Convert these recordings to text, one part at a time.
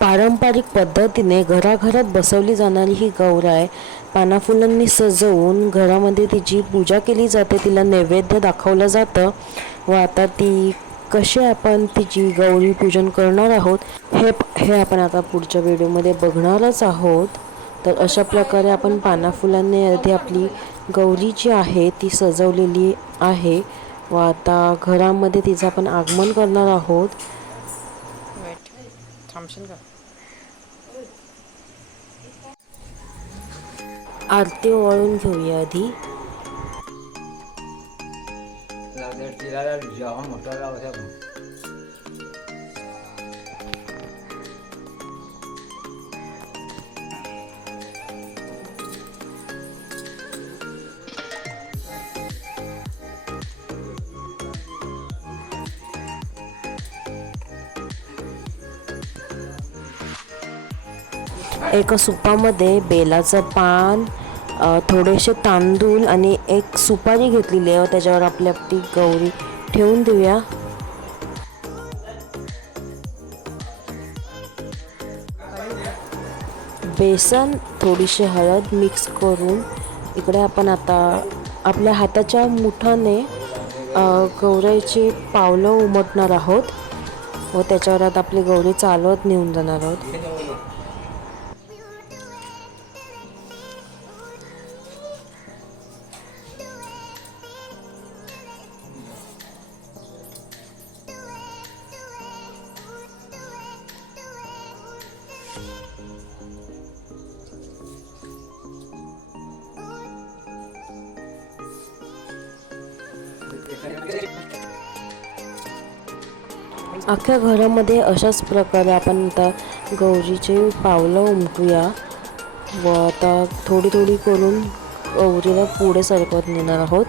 पारंपरिक पद्धतीने घराघरात बसवली जाणारी ही गौराय पानाफुलांनी सजवून घरामध्ये तिची पूजा केली जाते तिला नैवेद्य दाखवलं जातं. व आता ती कसे आपण तिची गौरी पूजन करणार आहोत हे हे आपण आता पुढच्या व्हिडिओमध्ये बघणारच आहोत. तर अशा प्रकारे आपण पानाफुलांनी आधी आपली गौरी जी आहे ती सजवलेली आहे. व आता घरामध्ये तिचं आपण आगमन करणार आहोत. थांबशील का आरती ओवाळून घेऊया आधी. तिला जेव्हा मोठा एका सुपामध्ये बेलाचं पान थोडेसे तांदूळ आणि एक सुपारी घेतलेली आहे. व त्याच्यावर आपली आपली गौरी ठेवून देऊया. बेसन थोडीशी हळद मिक्स करून इकडे आपण आता आपल्या हाताच्या मुठाने अ, पावलं उमटणार आहोत व त्याच्यावर आता आपली गौरी चालवत नेऊन जाणार आहोत. अख्ख्या घरामध्ये अशाच प्रकारे आपण आता गौरीचे पावलं उमटूया व आता थोडी थोडी करून गौरीला पुढे सरकवत नेणार आहोत.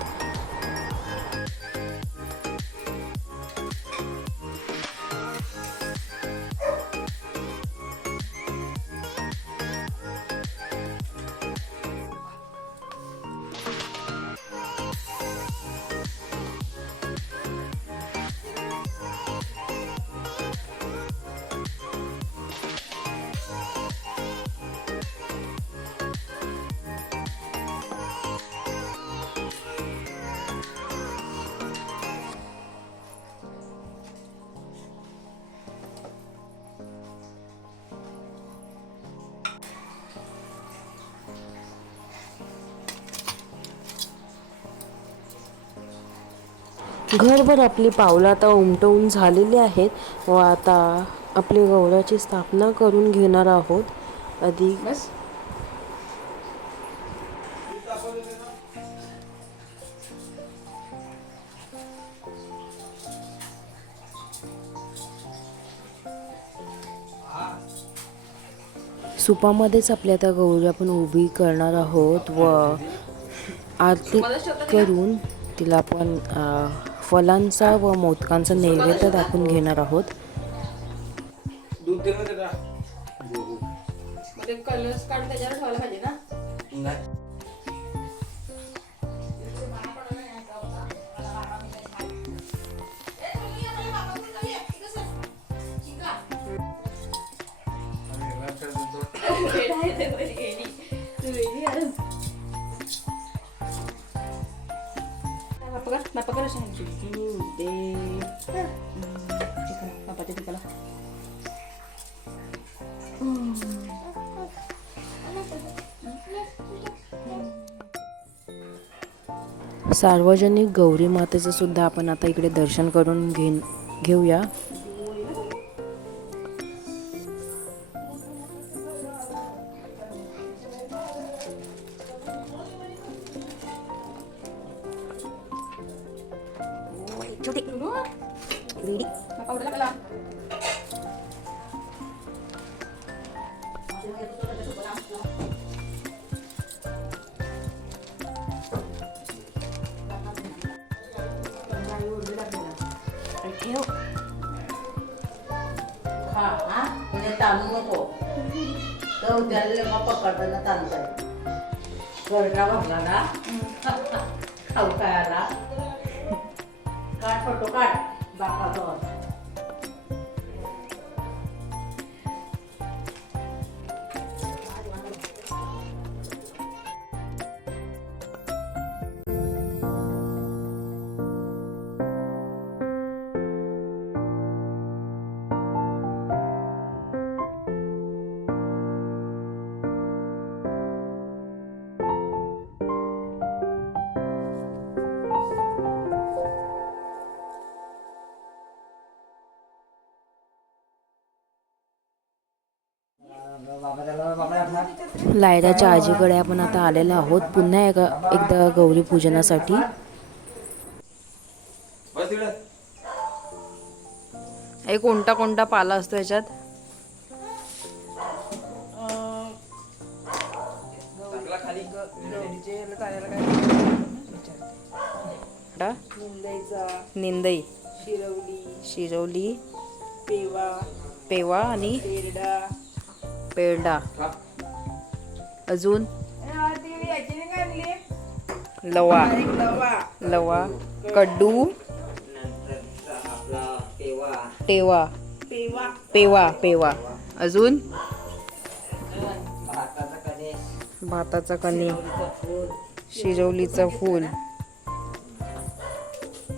घरभर आपली पावलं आता उमटवून झालेली आहेत. व आता आपली गौराची स्थापना करून घेणार आहोत. आधी बस. सुपामध्येच आपली आता गौरी आपण उभी करणार आहोत व आरती करून तिला आपण फलांचा व मोदकांचा नैवेद्य दाखवून घेणार आहोत. सार्वजनिक गौरी मातेचं सुद्धा आपण आता इकडे दर्शन करून घे घेऊया. ना पावडर खा हा म्हणजे तांदूळ नको. तर उद्याला मग पकडताना तांदूळ गरडा भरला ना खाऊ काय आला काढ फोटो काढ. बापा लायराच्या आजीकडे आपण आता आलेलो आहोत. पुन्हा एका एकदा गौरी पूजनासाठी. एक कोणता कोणता पाला असतो याच्यात. निंदई शिरवली शिरवली पेवा पेवा आणि पेरडा. पेरडा. अजून? लवा. लवा. लवा कडू आपला तेव्हा टेवा पेवा पेवा. अजून? भाताचा कणी. शिरवलीचं फूल.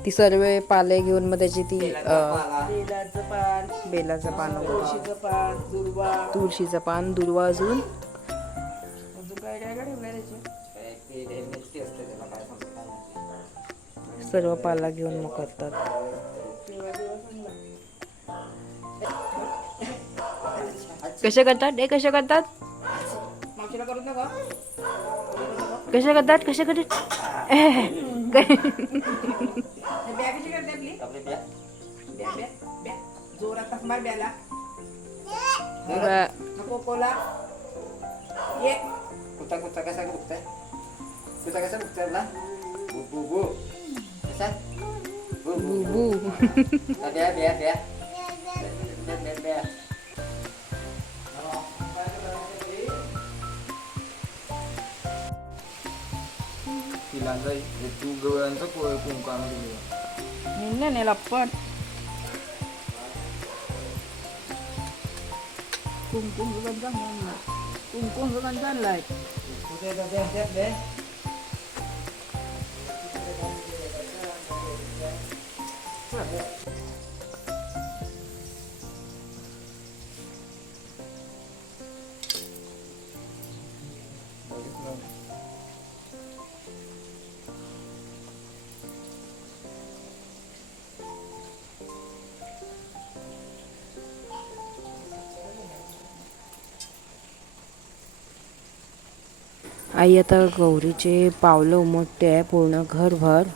ती सर्व पाले घेऊन मग त्याची ती बेलाचं पान. बेलाचं पान तुळशीचं पान दुर्वा. तुळशीचं पान दुर्वा अजून अजून? सर्व पाला घेऊन मग करतात पेवा पेवा चांगला कसे करतात हे कसे करतात मावशीला करून नका कसे करतात कसे करतात बॅग कशी करते आपली आपली ब्या ब्या ब्या ब्या जोरात टाक मार ब्याला ब- नको कोला ये कुत्ता कुत्ता कसा बुकताय कुत्ता कसा बुकताय आपला बु बु बु कसा बु बु बू हा, ब्या ब्या ब्या ब्या ब्या ब्या तिलांचा तू गवळ्यांचा कुंकाम दिली निन्ने नेला पण कुंकुम सुगंध आणला कुंकुम सुगंध आणलाय आई आता गौरीचे पावलं उमटते आहे पूर्ण घरभर.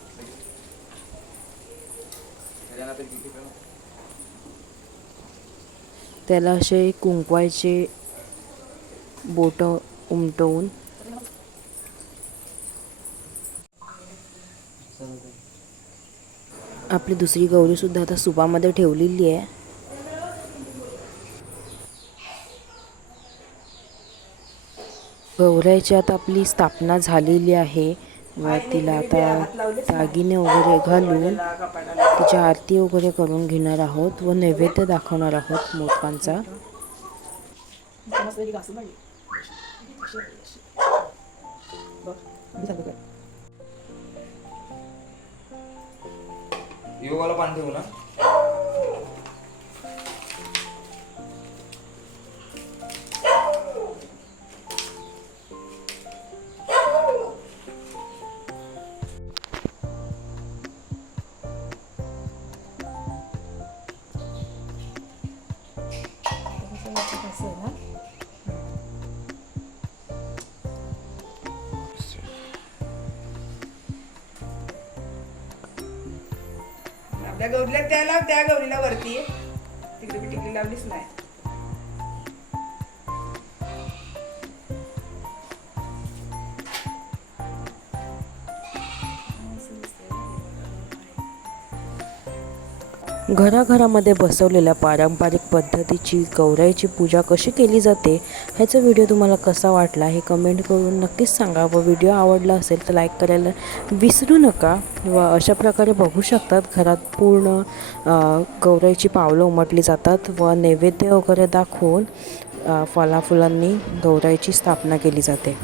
त्याला असे कुंकवायचे बोट उमटवून. आपली दुसरी गौरी सुद्धा आता सुपामध्ये ठेवलेली आहे. गौराईची आता आपली स्थापना झालेली आहे. व तिला आता दागिने वगैरे घालून तिची आरती वगैरे करून घेणार आहोत व नैवेद्य दाखवणार आहोत मोदकांचा. योगाला पाणी ठेवू ना? गौरीला त्या लाव त्या गौरीला वरती. तिकडे मी टिकली लावलीच नाही. घराघरामध्ये बसवलेल्या पारंपरिक पद्धतीची गौराईची पूजा कशी केली जाते ह्याचा व्हिडिओ तुम्हाला कसा वाटला हे कमेंट करून नक्कीच सांगा व व्हिडिओ आवडला असेल तर लाईक करायला विसरू नका व अशा प्रकारे बघू शकतात घरात पूर्ण अ, गौराईची पावलं उमटली जातात व नैवेद्य वगैरे दाखवून फलाफुलांनी गौराईची स्थापना केली जाते.